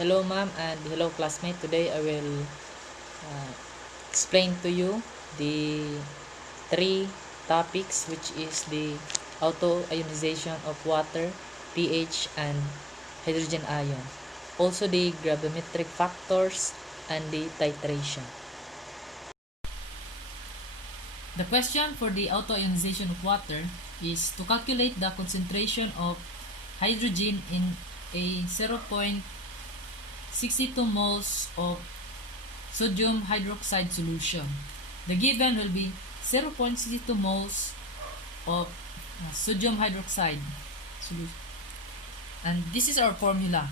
Hello ma'am and hello classmate. Today I will explain to you the three topics, which is the auto-ionization of water, pH, and hydrogen ion. Also the gravimetric factors and the titration. The question for the auto-ionization of water is to calculate the concentration of hydrogen in a 0.62 moles of sodium hydroxide solution. The given will be 0.62 moles of sodium hydroxide solution. And this is our formula.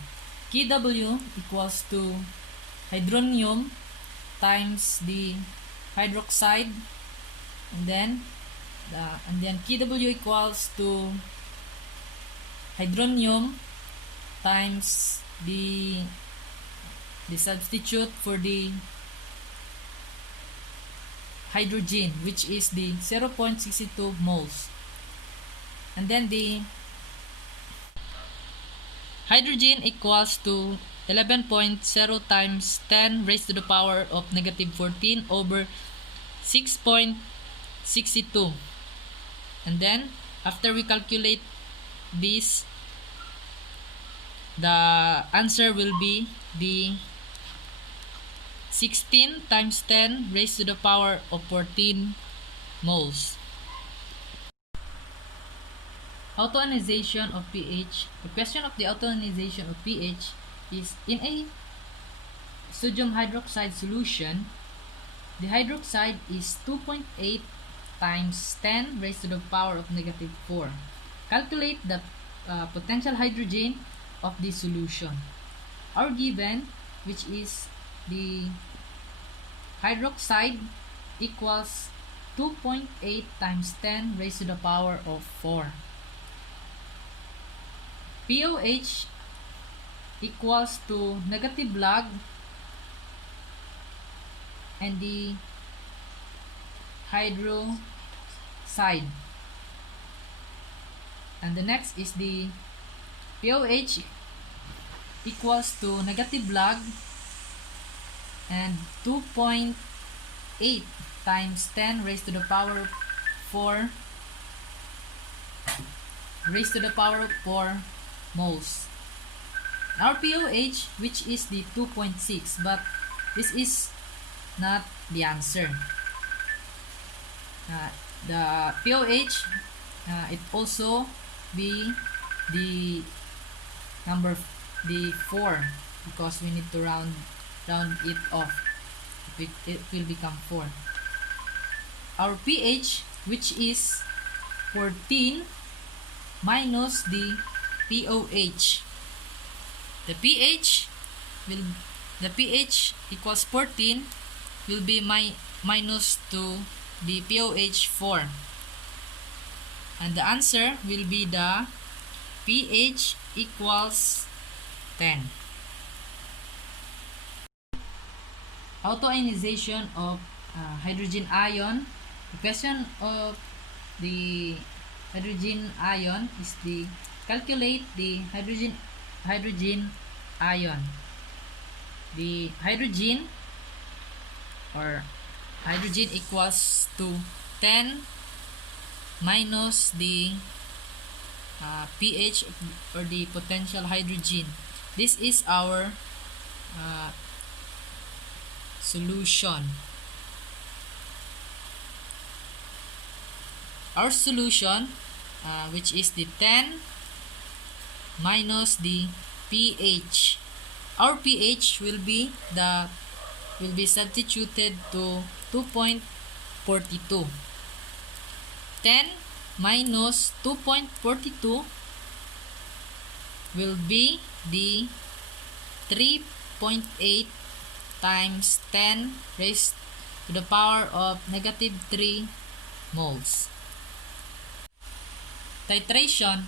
Kw equals to hydronium times the hydroxide, and then Kw equals to hydronium times the substitute for the hydrogen, which is the 0.62 moles, and then the hydrogen equals to 11.0 times 10 raised to the power of negative 14 over 6.62, and then after we calculate this, the answer will be the 16 times 10 raised to the power of 14 moles. Autonomization of pH. The question of the autonomization of pH is in a sodium hydroxide solution, the hydroxide is 2.8 times 10 raised to the power of negative 4. Calculate the potential hydrogen of the solution. Our given, which is the hydroxide equals 2.8 times 10 raised to the power of 4. pOH equals to negative log, and the hydroxide, and the next is the pOH equals to negative log and 2.8 times 10 raised to the power 4 raised to the power of 4 moles. Our pOH, which is the 2.6, but this is not the answer. The pOH, it also be the number the 4, because we need to round it off. It will become 4. Our pH, which is 14 minus the pOH. The pH equals 14 will be minus to the pOH 4, and the answer will be the pH equals 10. Autoionization of hydrogen ion. The question of the hydrogen ion is the calculate the hydrogen ion. The hydrogen equals to 10 minus the pH or the potential hydrogen. This is our solution. Our solution, which is the 10 minus the pH. Our pH will be substituted to 2.42. 10 minus 2.42 will be the 3.8 times 10 raised to the power of negative 3 moles. Titration.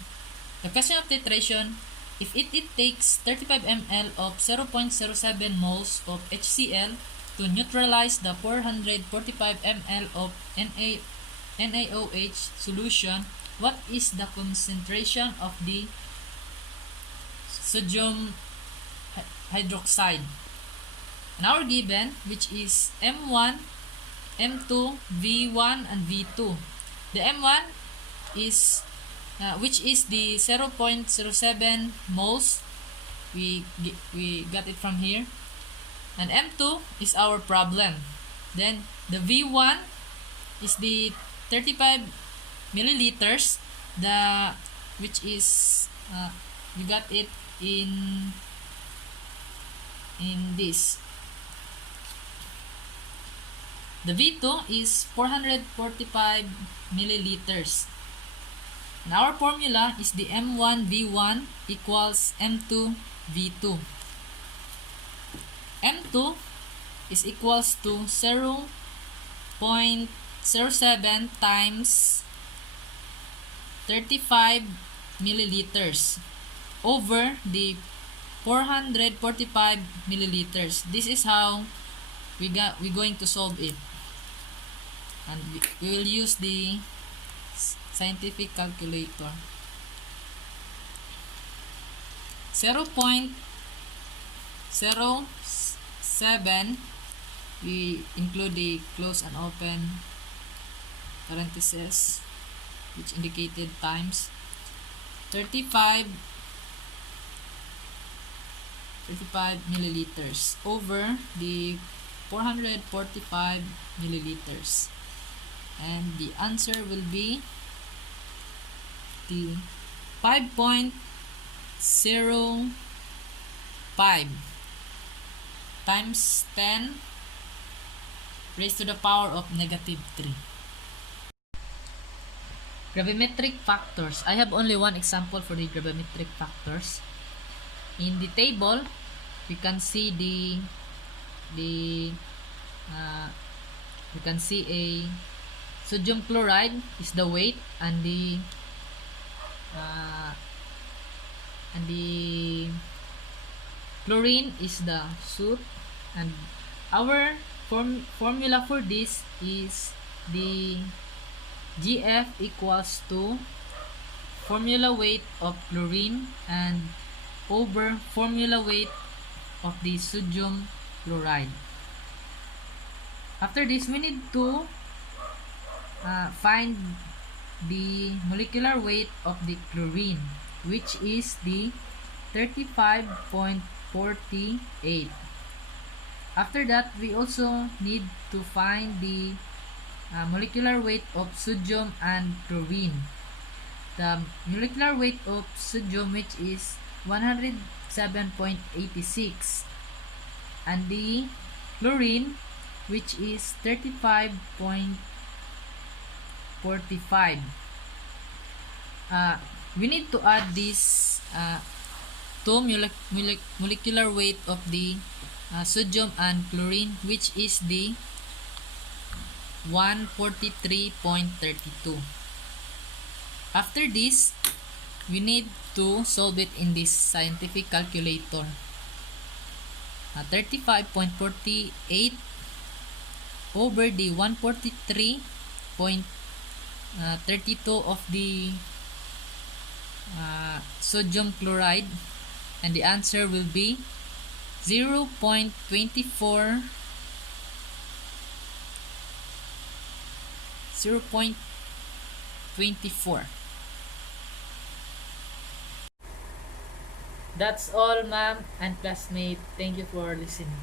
The question of titration, if it takes 35 ml of 0.07 moles of HCl to neutralize the 445 ml of NaOH solution, what is the concentration of the sodium hydroxide. And our given, which is M1, M2, V1, and V2. The M1 is which is the 0.07 moles. We got it from here. And M2 is our problem. Then the V1 is the 35 milliliters, which is we got it in this. The V2 is 445 milliliters. And our formula is the M1 V1 equals M2 V2. M2 is equals to 0.07 times 35 milliliters over the 445 milliliters. This is how we're going to solve it. And we will use the scientific calculator. 0.07, we include the close and open parentheses which indicated times 35 milliliters over the 445 milliliters, and the answer will be the 5.05 times 10 raised to the power of -3. Gravimetric factors. I have only one example for the gravimetric factors. In the table, we can see we can see a sodium chloride is the weight, and the chlorine is the soot, and our formula for this is the GF equals to formula weight of chlorine and over formula weight of the sodium chloride. After this, we need to find the molecular weight of the chlorine, which is the 35.48. After that, we also need to find the molecular weight of sodium and chlorine. The molecular weight of sodium, which is 107.86, and the chlorine, which is 35.45. We need to add this two molecular weight of the sodium and chlorine, which is the 143.32. After this, we need to solve it in this scientific calculator. 35.48 over the 143.32 of the sodium chloride, and the answer will be 0.24. That's all, ma'am and classmate. Thank you for listening.